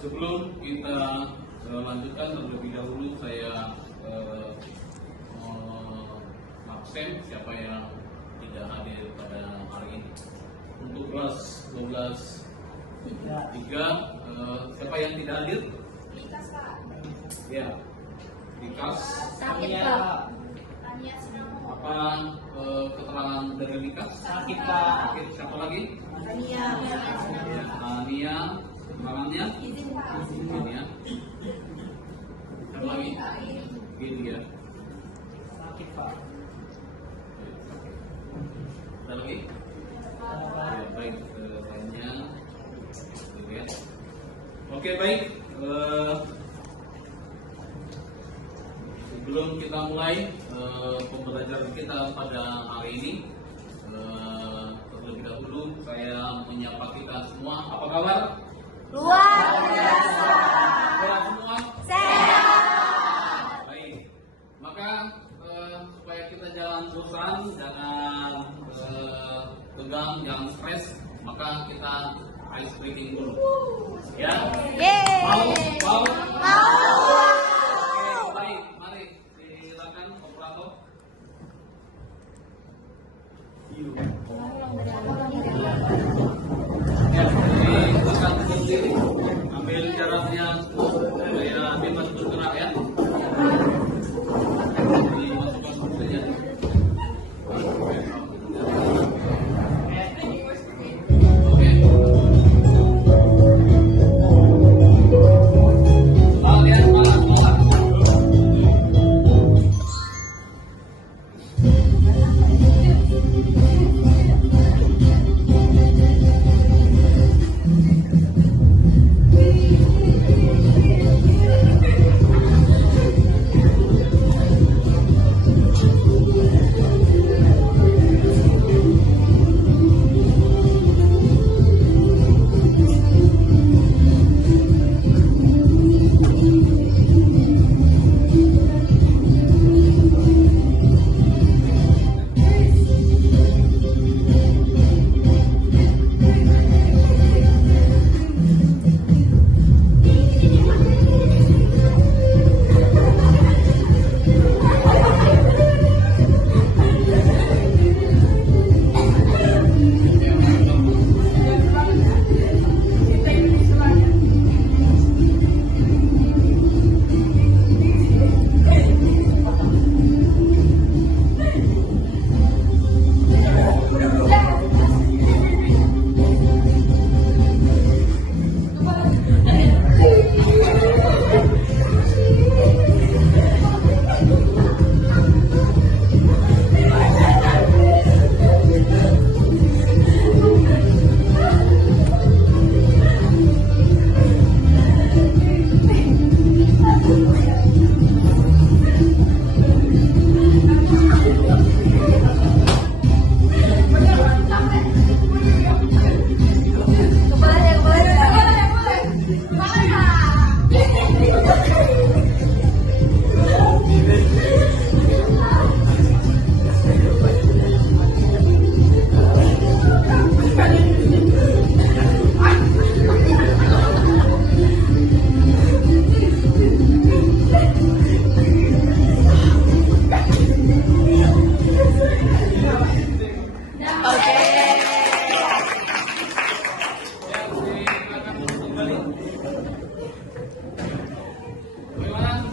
Sebelum kita lanjutkan, terlebih dahulu saya absen siapa yang tidak hadir pada hari ini. Untuk kelas 12-3, siapa yang tidak hadir? Dikas, Pak. Ya, Dikas. Sakit, Pak. Tania sedang mau. Apa keterangan dari Dikas? Sakit, Pak. Sakit. Siapa lagi? Tania. Tania. Keterangannya? Izin, Pak. Ini ya. Siapa lagi? Gini ya. Sakit, Pak. Ada lagi? Ya, baik, lainnya. Ya. Oke, baik. Sebelum kita mulai pembelajaran kita pada hari ini, terlebih dahulu saya menyapa kita semua. Apa kabar? Luar biasa. Sehat semua? Sehat. Baik. Maka supaya kita jangan bosan, jangan tegang, jangan stres, maka kita ice breathing dulu. Ya? Yeay. Mau? Mau. Oke, baik. Mari silakan operator. Ya, jadi akan berdiri, ambil jaraknya supaya bebas bergerak ya. Dimasukkan saja. Oke. Kalian semangat.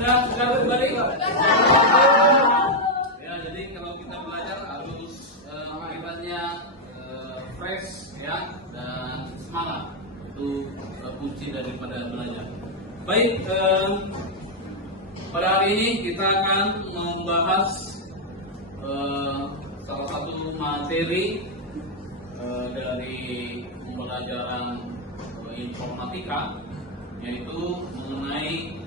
Sudah kembali? Ya, jadi kalau kita belajar harus akibatnya fresh ya dan semangat. Itu kunci daripada belajar. Baik, pada hari ini kita akan membahas salah satu materi dari pembelajaran informatika, yaitu mengenai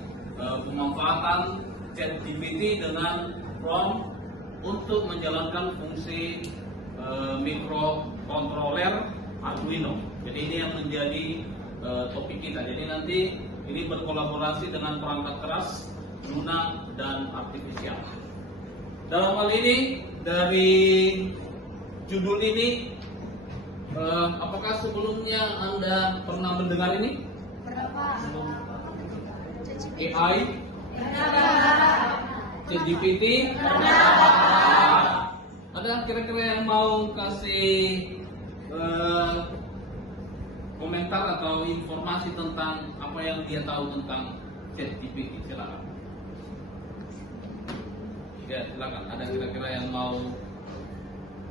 pemanfaatan ChatGPT dengan prompt untuk menjalankan fungsi mikrokontroler Arduino. Jadi ini yang menjadi topik kita. Jadi nanti ini berkolaborasi dengan perangkat keras, lunak, dan artifisial. Dalam hal ini dari judul ini, apakah sebelumnya Anda pernah mendengar ini? Berapa? AI, ChatGPT. Ada kira-kira yang mau kasih komentar atau informasi tentang apa yang dia tahu tentang ChatGPT? Silakan. Ya, silakan. Ada kira-kira yang mau?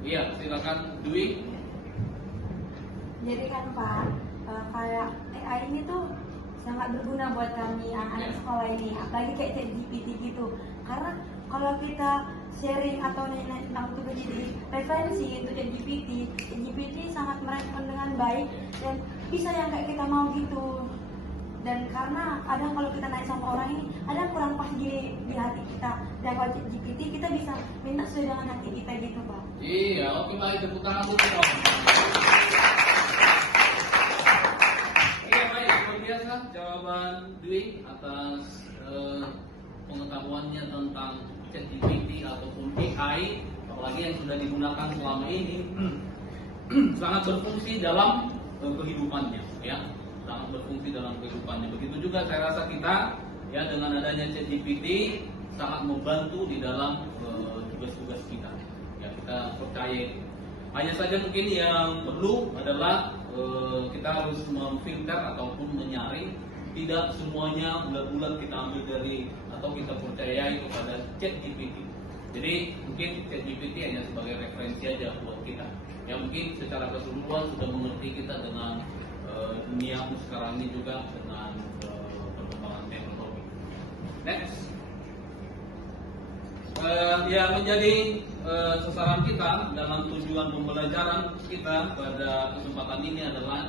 Iya, silakan Dwi. Jadi kan Pak, kayak AI ini tuh sangat berguna buat kami anak-anak sekolah ini, apalagi kayak ChatGPT gitu. Karena kalau kita sharing atau nanya tentang itu jadi referensi untuk ChatGPT sangat merespon dengan baik dan bisa yang kayak kita mau gitu. Dan karena kadang kalau kita naik sama orang ini ada yang kurang pas di hati kita, dan kalau ChatGPT kita bisa minta sesuai dengan hati kita gitu Pak. Iya, oke, baik, tepuk tangan dulu dong. Iya, baik, luar biasa jawaban Dwi atas pengetahuannya tentang ChatGPT ataupun AI, apalagi yang sudah digunakan selama ini sangat berfungsi dalam kehidupannya, ya, sangat berfungsi dalam kehidupannya. Begitu juga saya rasa kita, ya, dengan adanya ChatGPT sangat membantu di dalam tugas-tugas kita. Ya, kita percaya. Hanya saja mungkin yang perlu adalah kita harus memfilter ataupun menyaring. Tidak semuanya bulat-bulat kita ambil dari atau kita percayai kepada ChatGPT. Jadi mungkin ChatGPT hanya sebagai referensi aja buat kita. Ya, mungkin secara keseluruhan sudah mengerti kita dengan dunia sekarang ini juga dengan perkembangan teknologi. Next. Yang menjadi sasaran kita dalam tujuan pembelajaran kita pada kesempatan ini adalah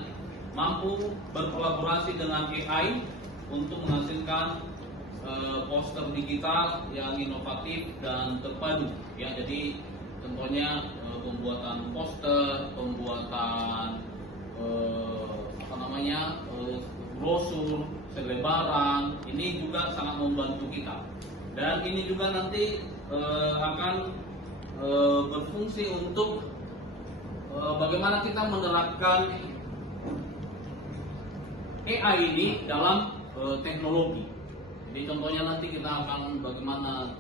mampu berkolaborasi dengan AI untuk menghasilkan poster digital yang inovatif dan terpadu. Ya, jadi contohnya pembuatan poster, pembuatan brosur, selebaran, ini juga sangat membantu kita. Dan ini juga nanti akan berfungsi untuk bagaimana kita menerapkan AI ini dalam teknologi. Jadi contohnya nanti kita akan bagaimana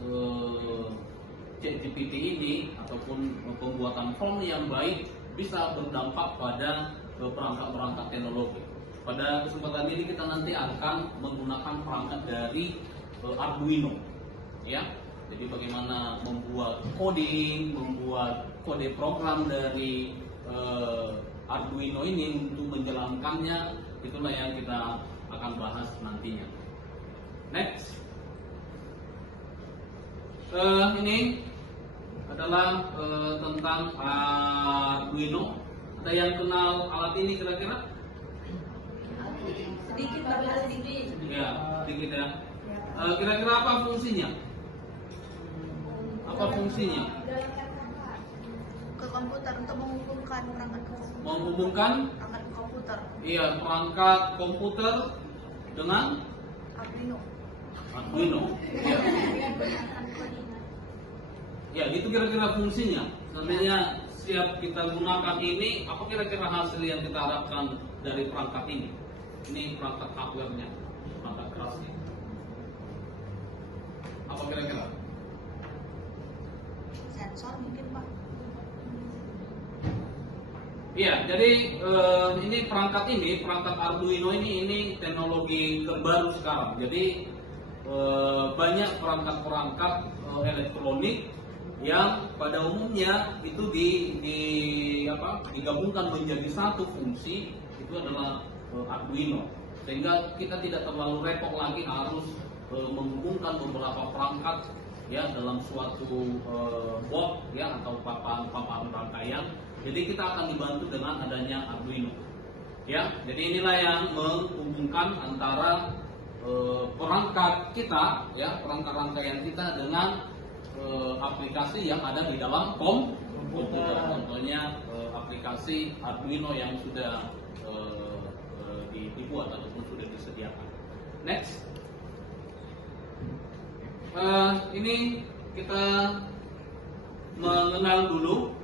ChatGPT ini ataupun pembuatan form yang baik bisa berdampak pada perangkat-perangkat teknologi. Pada kesempatan ini kita nanti akan menggunakan perangkat dari Arduino, ya. Jadi bagaimana membuat coding, membuat kode program dari Arduino ini untuk menjalankannya, itulah yang kita akan bahas nantinya. Next, ini adalah tentang Arduino. Ada yang kenal alat ini kira-kira? Sedikit sedikit. Ya, sedikit ya. Kira-kira apa fungsinya? Apa fungsinya? Ke komputer untuk menghubungkan perangkat Menghubungkan? perangkat komputer. Iya, perangkat komputer dengan Arduino. Arduino. Ya. Ya, itu kira-kira fungsinya. Sebenarnya setiap kita gunakan ini, apa kira-kira hasil yang kita harapkan dari perangkat ini? Ini perangkat hardware-nya, perangkat kerasnya. Apa kira-kira? Sensor mungkin Pak. Iya, jadi ini perangkat Arduino ini teknologi terbaru sekarang. Jadi banyak perangkat-perangkat elektronik yang pada umumnya itu digabungkan menjadi satu fungsi, itu adalah Arduino, sehingga kita tidak terlalu repot lagi harus menghubungkan beberapa perangkat, ya, dalam suatu box, ya, atau papan rangkaian. Jadi kita akan dibantu dengan adanya Arduino, ya. Jadi inilah yang menghubungkan antara perangkat kita, ya, perangkat rangkaian kita dengan aplikasi yang ada di dalam komputer. Contohnya aplikasi Arduino yang sudah dibuat ataupun sudah disediakan. Next, ini kita mengenal dulu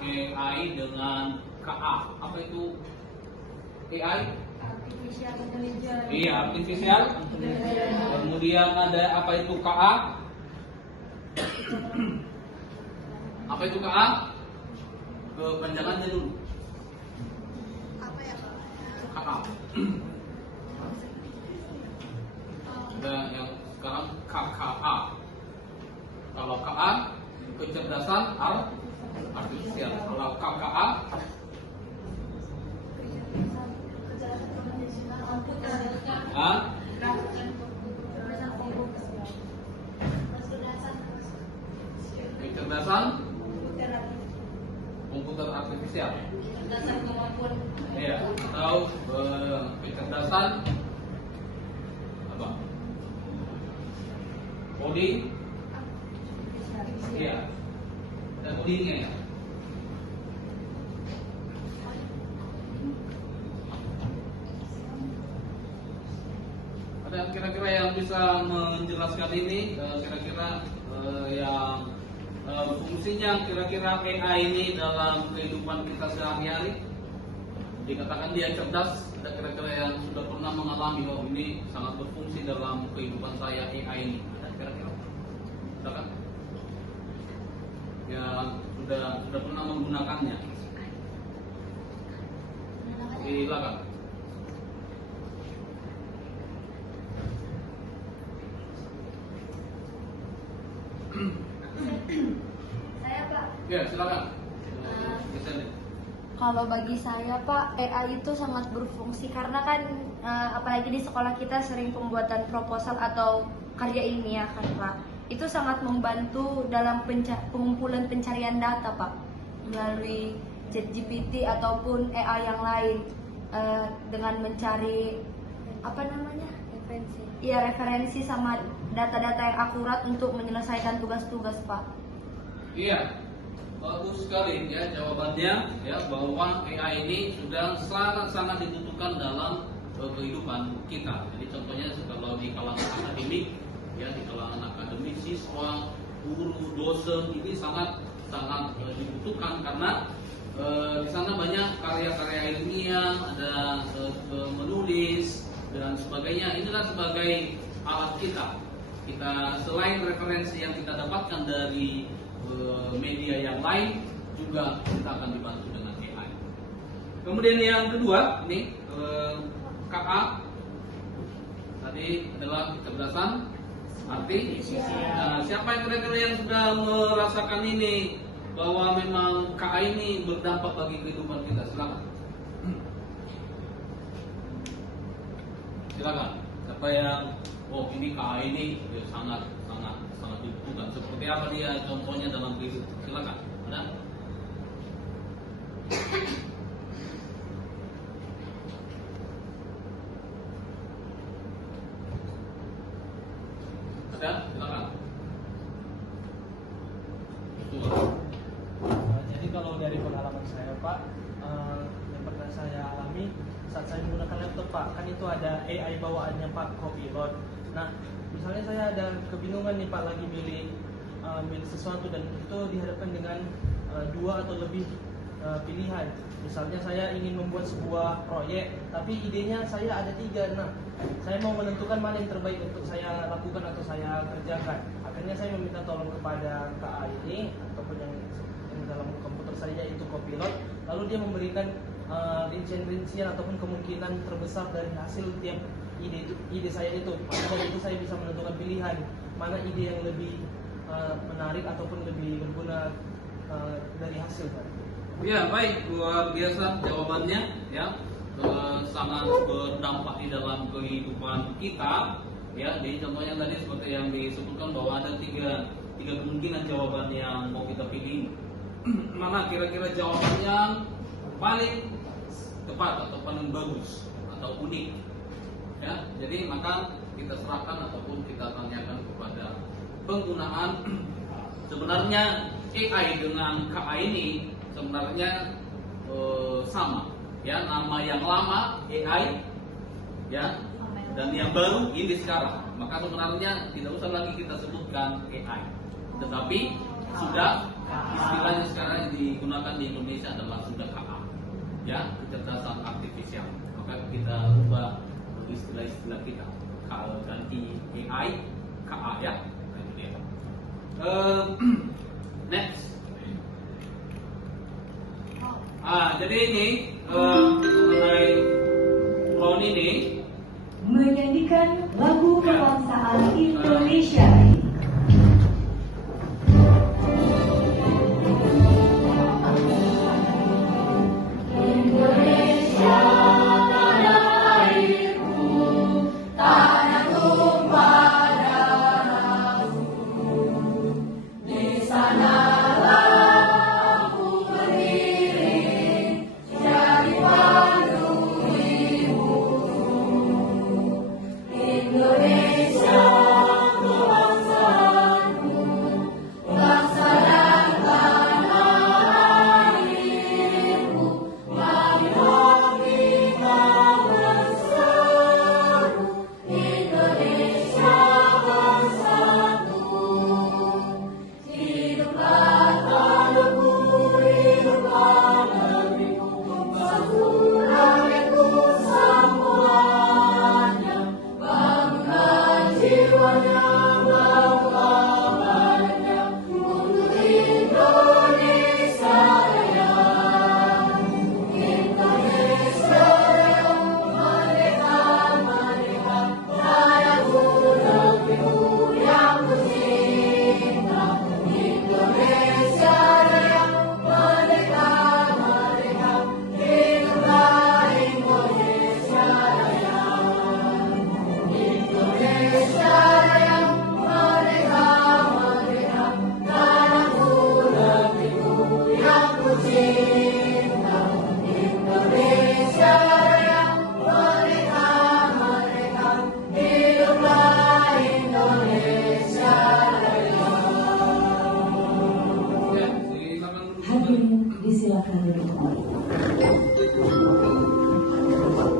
AI dengan KA. Apa itu AI? artificial intelligence. Iya, artificial. Kemudian ada apa itu KA? Apa itu KA? Kepanjangannya dulu. Apa ya Pak? KA. Ada yang sekarang KKA. Kalau KA kecerdasan artifisial. Kalau KKA kecerdasan komputer artifisial. Iya, atau kecerdasan apa? Coding. Iya. Ada codingnya ya. Ada kira-kira yang bisa menjelaskan ini? Kira-kira yang fungsinya kira-kira AI ini dalam kehidupan kita sehari-hari? Dikatakan dia cerdas, ada kira-kira yang sudah pernah mengalami, oh ini sangat berfungsi dalam kehidupan saya AI ini. Ada kira-kira? Ada kan? Yang sudah pernah menggunakannya? Silakan. Saya Pak. Ya, silakan. Kalau bagi saya Pak, AI itu sangat berfungsi karena kan apalagi di sekolah kita sering pembuatan proposal atau karya ilmiah kan Pak. Itu sangat membantu dalam pengumpulan pencarian data Pak melalui ChatGPT ataupun AI yang lain dengan mencari apa namanya? Referensi. Iya, referensi sama data-data yang akurat untuk menyelesaikan tugas-tugas Pak. Iya. Bagus sekali ya jawabannya ya, bahwa AI ini sudah sangat-sangat dibutuhkan dalam kehidupan kita. Jadi contohnya kalau di kalangan akademik ya, di kalangan akademik, siswa, guru, dosen ini sangat dibutuhkan karena di sana banyak karya-karya ilmiah, ada menulis dan sebagainya. Inilah sebagai alat kita. Kita selain referensi yang kita dapatkan dari media yang lain, juga kita akan dibantu dengan AI. Kemudian yang kedua, ini KA tadi adalah kecerdasan artifisial. Siapa yang kira-kira yang sudah merasakan ini, bahwa memang KA ini berdampak bagi kehidupan kita? Silakan. Silakan. Siapa yang ini KA ini ya, sangat dibutuhkan. Seperti apa dia contohnya dalam kehidupan? Silakan. Ada? Ada? Silakan. Jadi kalau dari pengalaman saya Pak, yang pernah saya alami saat saya menggunakan laptop Pak, kan itu ada AI bawaannya Pak, Copilot. Nah, misalnya saya ada kebingungan nih Pak, lagi milih sesuatu dan itu dihadapkan dengan dua atau lebih pilihan. Misalnya saya ingin membuat sebuah proyek, tapi idenya saya ada 3. Nah, saya mau menentukan mana yang terbaik untuk saya lakukan atau saya kerjakan. Akhirnya saya meminta tolong kepada KA ini ataupun yang dalam komputer saya itu Copilot. Lalu dia memberikan rincian-rincian ataupun kemungkinan terbesar dari hasil tiap ide saya itu. Maka dari itu saya bisa menentukan pilihan mana ide yang lebih menarik ataupun lebih berguna dari hasil Pak. Ya, baik, luar biasa jawabannya ya. Sangat berdampak di dalam kehidupan kita ya. Jadi contohnya tadi seperti yang disebutkan bahwa ada tiga kemungkinan jawaban yang mau kita pilih. Mana kira-kira jawaban yang paling tepat atau paling bagus atau unik ya. Jadi maka kita serahkan ataupun kita tanyakan kepada penggunaan. Sebenarnya AI dengan KA ini sebenarnya sama ya, nama yang lama AI ya, dan yang baru ini sekarang. Maka sebenarnya tidak usah lagi kita sebutkan AI, tetapi sudah istilahnya sekarang yang digunakan di Indonesia adalah sudah KA ya, kecerdasan artifisial. maka kita ubah istilah-istilah kita. Kalau ganti AI, KA ya. Nah, itu dia. Next. Jadi ini mengenai Ron ini menyanyikan lagu kebangsaan Indonesia.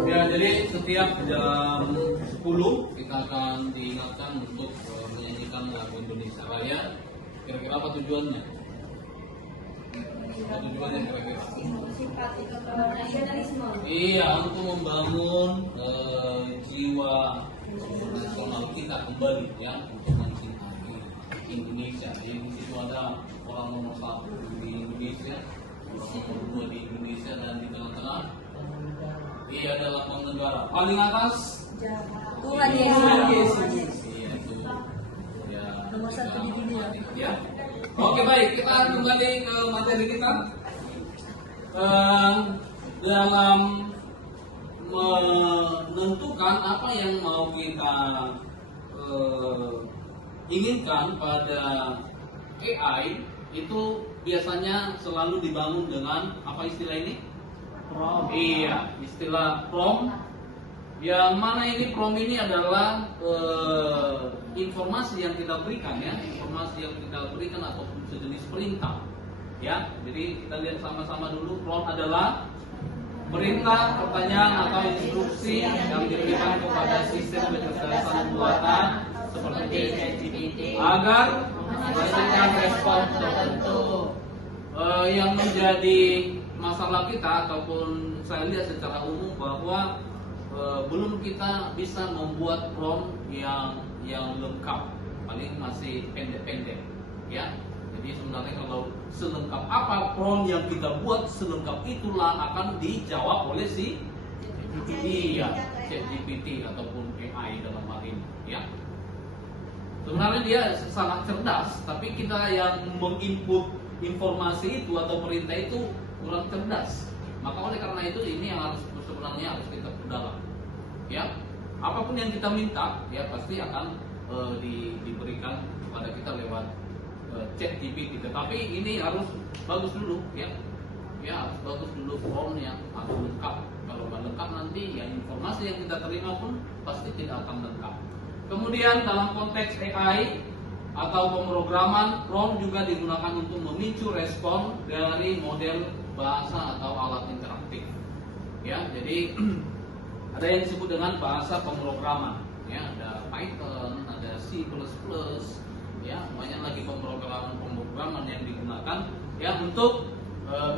Ya, jadi setiap jam 10 kita akan diingatkan untuk menyanyikan lagu Indonesia Raya. Kira-kira apa tujuannya? Apa tujuannya kira-kira? Nasionalisme. Iya, untuk membangun jiwa nasional kita kembali ya, untuk mencintai Indonesia. Jadi di situ ada orang nomor 1 di Indonesia, orang nomor 2 di Indonesia, dan di tengah-tengah iya ada lambang negara. Paling atas Tuhan Yesus. Iya itu. Ya. Nomor 1 di dunia. Ya. Oke, baik, kita kembali ke materi kita. Dalam menentukan apa yang mau kita inginkan pada AI itu biasanya selalu dibangun dengan apa istilah ini? Prom. Iya, istilah prom. Yang mana ini prom ini adalah informasi yang kita berikan ya, informasi yang kita berikan ataupun sejenis perintah. Ya, jadi kita lihat sama-sama dulu. Prompt adalah perintah, pertanyaan atau instruksi yang diberikan kepada sistem kecerdasan buatan seperti ChatGPT agar memberikan respon tertentu. Yang menjadi masalah kita ataupun saya lihat secara umum bahwa belum kita bisa membuat prompt yang lengkap, paling masih pendek-pendek, ya. Jadi sebenarnya kalau selengkap apa prompt yang kita buat, selengkap itulah akan dijawab oleh si ChatGPT ataupun AI dalam hal ini, ya. Sebenarnya dia sangat cerdas, tapi kita yang menginput informasi itu atau perintah itu kurang cerdas. Maka oleh karena itu ini yang sebenarnya harus kita perdalam, ya. Apapun yang kita minta, ya pasti akan diberikan kepada kita lewat ChatGPT. Tetapi ini harus bagus dulu, ya. Ya harus bagus dulu formnya, harus lengkap. Kalau nggak lengkap nanti ya informasi yang kita terima pun pasti tidak akan lengkap. Kemudian dalam konteks AI atau pemrograman, prompt juga digunakan untuk memicu respon dari model bahasa atau alat interaktif. Ya, jadi ada yang disebut dengan bahasa pemrograman. Ya, ada Python, ada C++, ya banyak lagi pemrograman yang digunakan ya untuk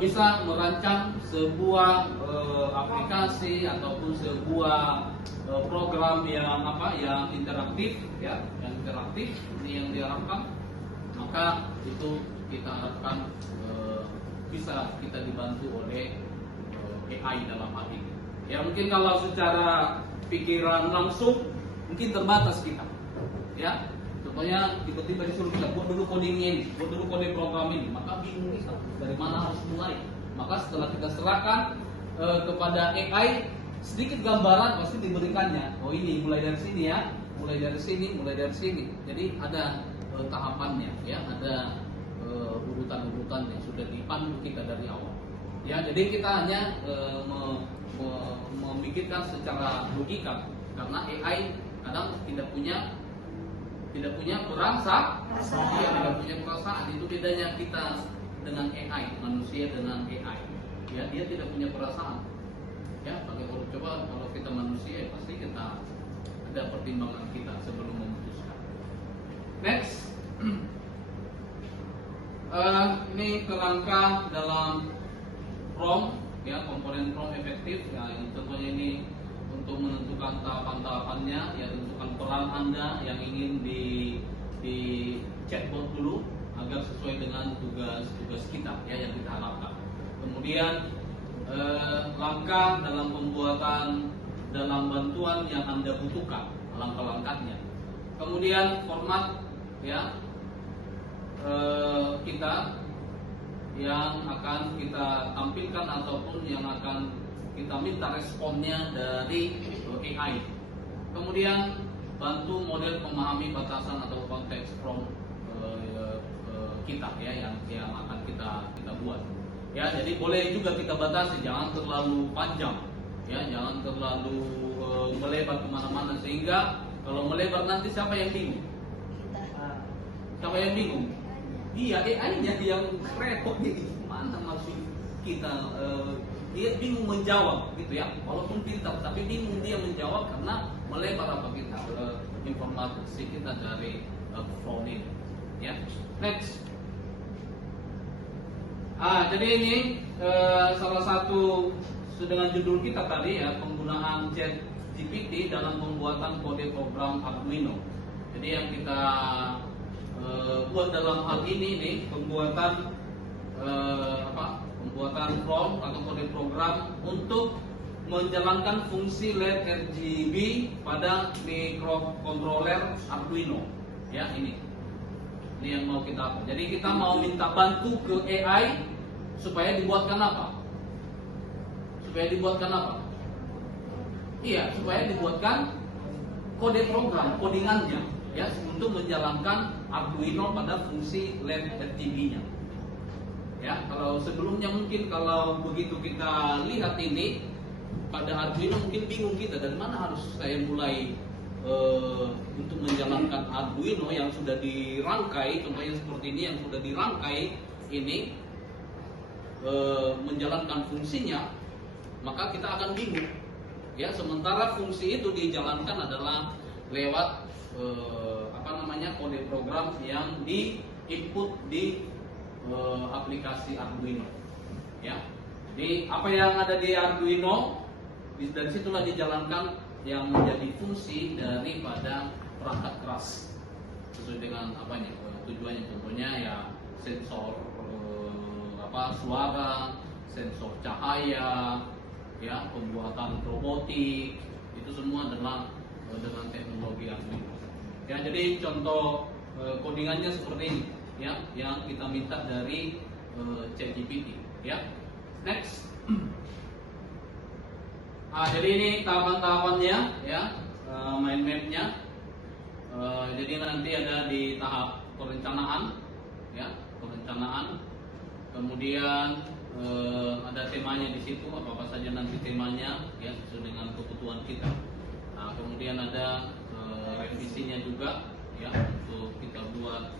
bisa merancang sebuah aplikasi ataupun sebuah program yang yang interaktif, ya, yang interaktif ini yang diharapkan. Maka itu kita harapkan bisa kita dibantu oleh AI dalam hal ini. Ya mungkin kalau secara pikiran langsung mungkin terbatas kita, ya. Contohnya tiba-tiba disuruh kita buat dulu codingnya ini, buat dulu kode program ini, maka bingung kita dari mana harus mulai. Maka setelah kita serahkan kepada AI sedikit gambaran pasti diberikannya. Oh ini mulai dari sini ya, mulai dari sini, mulai dari sini. Jadi ada tahapannya, ya, ada urutan-urutan yang sudah dipandu kita dari awal. Ya, jadi kita hanya memikirkan secara logika karena AI kadang tidak punya perasaan, tidak punya perasaan. Itu bedanya kita dengan AI, manusia dengan AI. Ya, dia tidak punya perasaan. Ya, coba kalau kita manusia pasti kita ada pertimbangan kita sebelum memutuskan. Next, ini kerangka dalam prompt, ya, komponen prompt efektif. Ya, yang contohnya ini untuk menentukan tahapan-tahapannya, ya, tentukan peran Anda yang ingin di chatbot dulu agar sesuai dengan tugas kita, ya, yang kita harapkan. Kemudian langkah dalam pembuatan dalam bantuan yang Anda butuhkan, langkah-langkahnya. Kemudian format, ya, kita yang akan kita tampilkan ataupun yang akan kita minta responnya dari AI. Kemudian bantu model memahami batasan atau konteks prompt kita, ya, yang akan kita buat. Ya, jadi boleh juga kita batasi, jangan terlalu panjang, ya, jangan terlalu melebar kemana-mana sehingga kalau melebar nanti siapa yang bingung? Siapa yang bingung? Dia AI-nya yang repot nih, mana maksud kita? Dia bingung menjawab, gitu ya. Walaupun pintar, tapi bingung dia menjawab karena melebar apa kita informasi kita dari prompt ini. Ya, next. Jadi ini salah satu dengan judul kita tadi, ya, penggunaan ChatGPT dalam pembuatan kode program Arduino. Jadi yang kita buat dalam hal ini nih pembuatan prompt atau kode program untuk menjalankan fungsi LED RGB pada microcontroller Arduino. Ya, ini yang mau kita apa? Jadi kita mau minta bantu ke AI supaya dibuatkan apa? Iya, supaya dibuatkan kode program, codingannya, ya, untuk menjalankan Arduino pada fungsi LED RGB-nya. Ya, kalau sebelumnya mungkin kalau begitu kita lihat ini pada Arduino mungkin bingung kita dari mana harus saya mulai untuk menjalankan Arduino yang sudah dirangkai, contohnya seperti ini yang sudah dirangkai ini menjalankan fungsinya, maka kita akan bingung. Ya, sementara fungsi itu dijalankan adalah lewat kode program yang di input di aplikasi Arduino. Ya, jadi apa yang ada di Arduino dari situlah dijalankan yang menjadi fungsi daripada perangkat keras sesuai dengan tujuannya. Contohnya ya sensor suara, sensor cahaya, ya, pembuatan robotik, itu semua adalah dengan teknologi Arduino. Ya, jadi contoh codingannya seperti ini, ya, yang kita minta dari ChatGPT. Ya, next. Jadi ini tahapan-tahapannya, ya, mind map-nya. Jadi nanti ada di tahap perencanaan, ya, perencanaan. Kemudian ada temanya di situ, apa saja nanti temanya, ya, sesuai dengan kebutuhan kita. Nah, kemudian ada revisinya juga, ya, untuk kita buat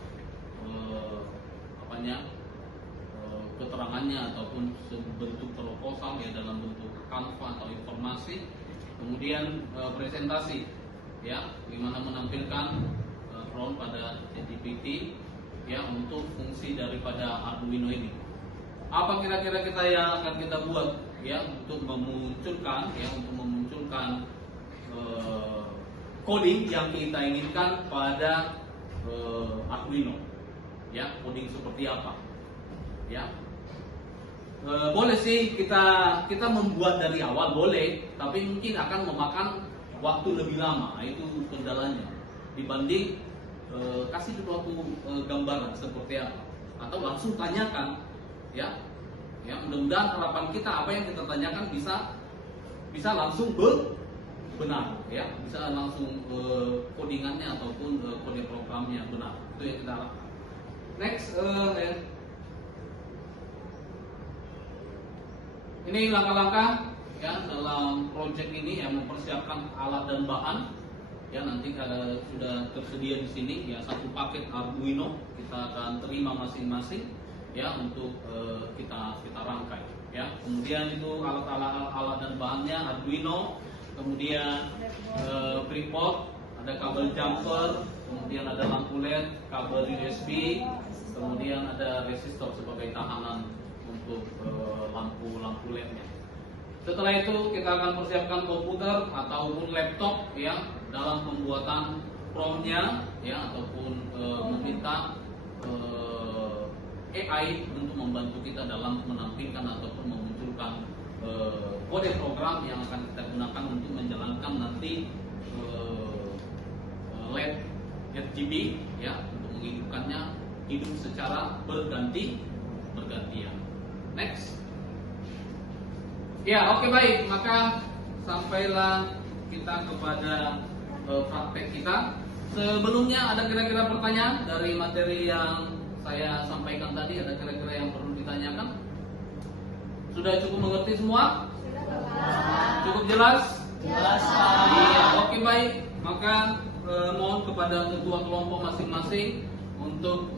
keterangannya ataupun bentuk proposal, ya, dalam bentuk Canva atau informasi. Kemudian presentasi, ya, bagaimana menampilkan prompt pada ChatGPT, ya, untuk fungsi daripada Arduino ini. apa kira-kira kita yang akan kita buat ya untuk memunculkan coding yang kita inginkan pada Arduino. Ya, coding seperti apa? Ya. Boleh sih kita membuat dari awal boleh, tapi mungkin akan memakan waktu lebih lama. Itu kendalanya. Dibanding kasih dulu aku gambaran seperti apa, atau langsung tanyakan, ya mudah-mudahan harapan kita apa yang kita tanyakan bisa langsung benar, ya bisa langsung codingannya ataupun kode programnya benar. Itu yang kita harapkan. Next, ini langkah-langkah ya dalam project ini yang mempersiapkan alat dan bahan. Ya nanti kalau sudah tersedia di sini ya satu paket Arduino kita akan terima masing-masing ya untuk kita rangkai ya. Kemudian itu alat dan bahannya Arduino, kemudian tripod, ada kabel jumper, kemudian ada lampu LED, kabel USB, kemudian ada resistor sebagai tahanan untuk lampu LED-nya. Setelah itu kita akan persiapkan komputer ataupun laptop ya dalam pembuatan prompt-nya ya ataupun meminta AI untuk membantu kita dalam menampilkan ataupun memunculkan kode program yang akan kita gunakan untuk menjalankan nanti LED RGB ya untuk menghidupkannya hidup secara bergantian. Next. Ya, oke baik. Maka sampailah kita kepada praktek kita. Sebelumnya ada kira-kira pertanyaan dari materi yang saya sampaikan tadi, ada kira-kira yang perlu ditanyakan? Sudah cukup mengerti semua? Cukup jelas? Jelas. Iya, oke baik. Maka mohon kepada ketua kelompok masing-masing untuk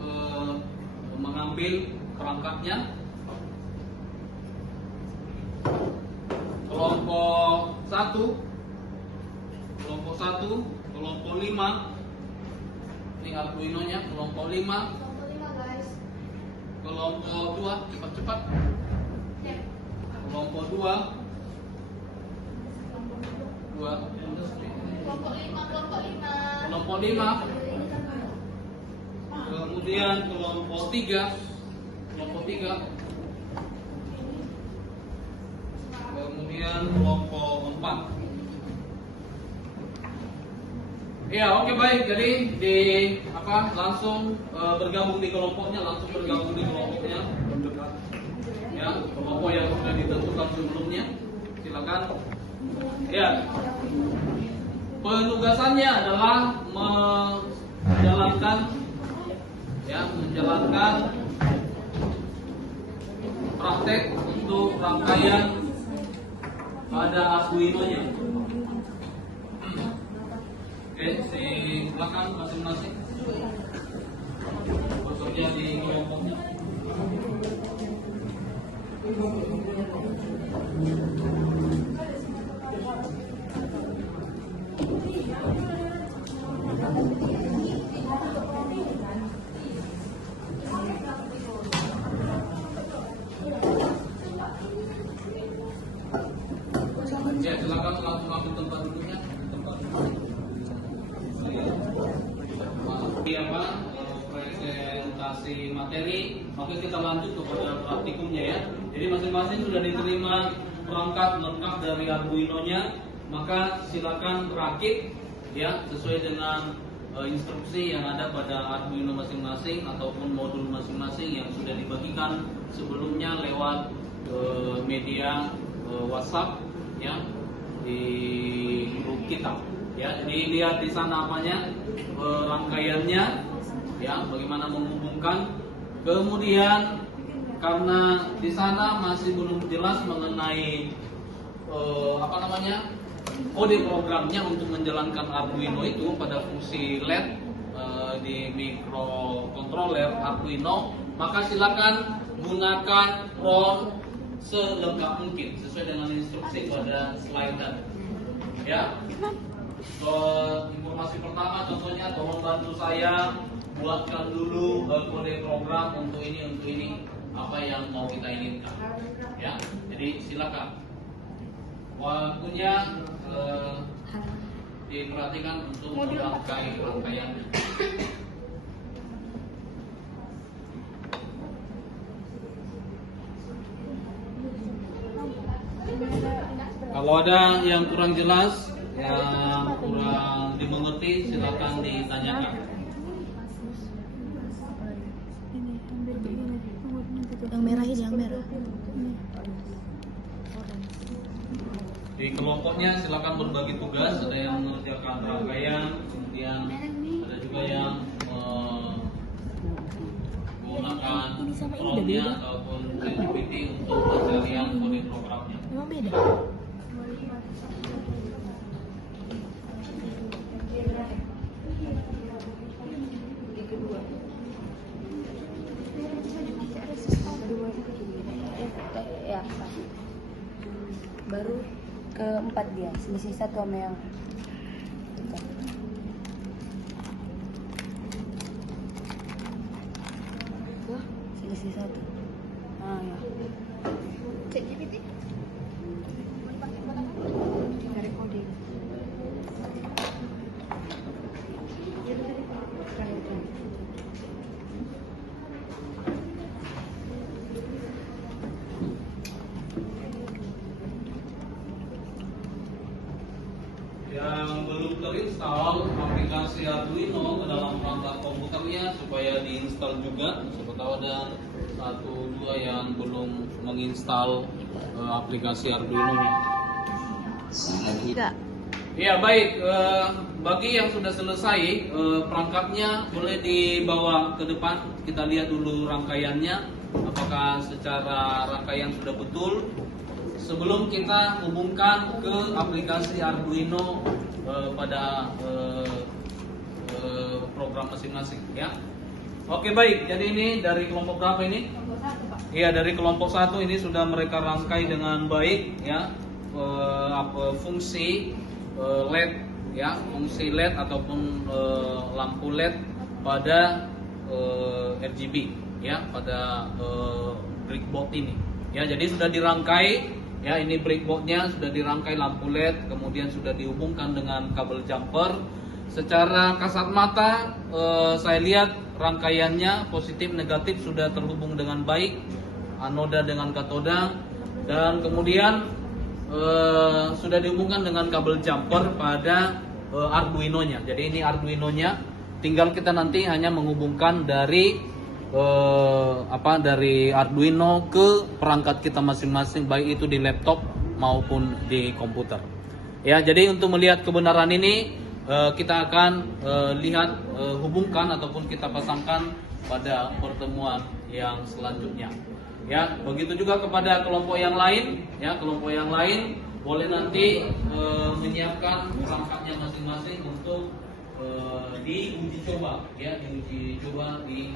mengambil perangkatnya. Kelompok 1, kelompok 5. Ini Arduino-nya, kelompok 5. Kelompok 2, cepat-cepat. Kelompok 2. Kelompok 5. Kemudian kelompok 3. Kemudian kelompok 4. Ya, oke baik. Jadi langsung bergabung di kelompoknya, Ya, kelompok yang sudah ditentukan sebelumnya. Silakan. Ya. Penugasannya adalah menjalankan praktek untuk rangkaian pada Arduino-nya. Oke, silakan masing-masing bekerja di kelompoknya. Ya, silakan langsung ambil tempat duduknya. Presentasi materi. Oke, kita lanjut kepada praktikumnya ya. Jadi masing-masing sudah diterima perangkat lengkap dari Arduino-nya, maka silakan rakit ya sesuai dengan instruksi yang ada pada Arduino masing-masing ataupun modul masing-masing yang sudah dibagikan sebelumnya lewat media WhatsApp ya di grup kita. Ya, jadi lihat di sana apanya rangkaiannya, ya, bagaimana menghubungkan. Kemudian karena di sana masih belum jelas mengenai kode programnya untuk menjalankan Arduino itu pada fungsi LED di microcontroller Arduino, maka silakan gunakan prompt selengkap mungkin sesuai dengan instruksi pada slide tadi. Ya. Informasi pertama contohnya, tolong bantu saya buatkan dulu kode program untuk ini apa yang mau kita inginkan. Ya, jadi silakan. Waktunya diperhatikan untuk merangkai rangkaiannya. Kalau ada yang kurang jelas, yang kurang dimengerti, silakan ditanyakan. Yang merah ini, yang merah. Di kelompoknya silakan berbagi tugas. Ada yang mengerjakan rangkaian, kemudian ada juga yang menggunakan prompt-nya ataupun ChatGPT untuk pencarian kode programnya. Memang beda. Ya, baru keempat dia, selisih satu sama yang selisih satu. Ah ya. Cek GPT. Cari kode. Yang belum terinstall aplikasi Arduino ke dalam perangkat komputernya supaya diinstal juga. Siapa tahu ada 1-2 yang belum menginstal aplikasi Arduino-nya. Enggak. Ya baik, bagi yang sudah selesai perangkatnya boleh dibawa ke depan. Kita lihat dulu rangkaiannya, apakah secara rangkaian sudah betul. Sebelum kita hubungkan ke aplikasi Arduino pada program masing-masing, ya. Oke baik, jadi ini dari kelompok berapa ini? Iya, dari kelompok 1 ini sudah mereka rangkai dengan baik, ya. Fungsi LED, ya, fungsi LED ataupun lampu LED pada RGB, ya, pada breakboard ini. Ya, jadi sudah dirangkai. Ya, ini breakboardnya sudah dirangkai lampu LED, kemudian sudah dihubungkan dengan kabel jumper. Secara kasat mata saya lihat rangkaiannya positif negatif sudah terhubung dengan baik, anoda dengan katoda, dan kemudian sudah dihubungkan dengan kabel jumper pada Arduino-nya. Jadi ini Arduino-nya, tinggal kita nanti hanya menghubungkan dari dari Arduino ke perangkat kita masing-masing, baik itu di laptop maupun di komputer. Ya, jadi untuk melihat kebenaran ini kita akan lihat hubungkan ataupun kita pasangkan pada pertemuan yang selanjutnya. Ya, begitu juga kepada kelompok yang lain. Ya, kelompok yang lain boleh nanti menyiapkan perangkatnya masing-masing untuk diuji coba, ya, diuji coba di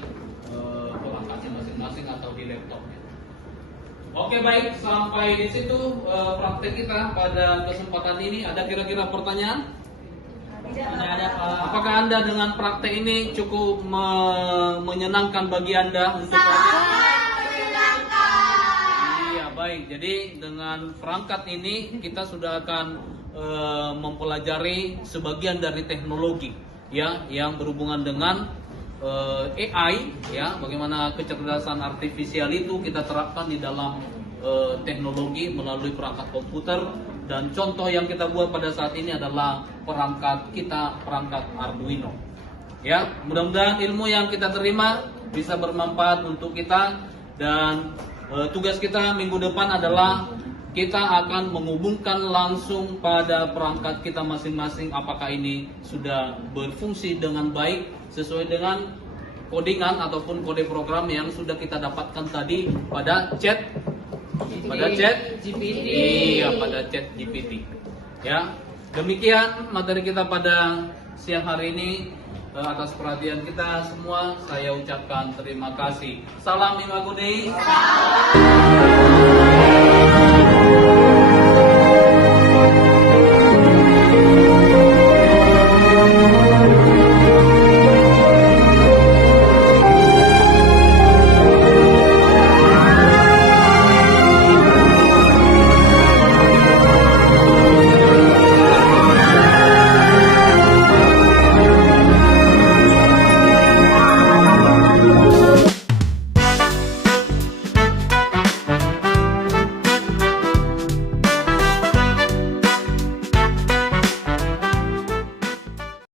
perangkatnya masing-masing atau di laptopnya. Oke baik, sampai di situ praktek kita pada kesempatan ini. Ada kira-kira pertanyaan? Ada Pak. Apakah Anda dengan praktek ini cukup menyenangkan bagi Anda untuk Iya baik, jadi dengan perangkat ini kita sudah akan mempelajari sebagian dari teknologi, ya, yang berhubungan dengan AI, ya, bagaimana kecerdasan artifisial itu kita terapkan di dalam teknologi melalui perangkat komputer. Dan contoh yang kita buat pada saat ini adalah perangkat Arduino. Ya, mudah-mudahan ilmu yang kita terima bisa bermanfaat untuk kita, dan tugas kita minggu depan adalah kita akan menghubungkan langsung pada perangkat kita masing-masing apakah ini sudah berfungsi dengan baik sesuai dengan codingan ataupun kode program yang sudah kita dapatkan tadi pada chat GPT. Iya, pada chat GPT. Ya, demikian materi kita pada siang hari ini. Atas perhatian kita semua, saya ucapkan terima kasih. Salam Imago Dei.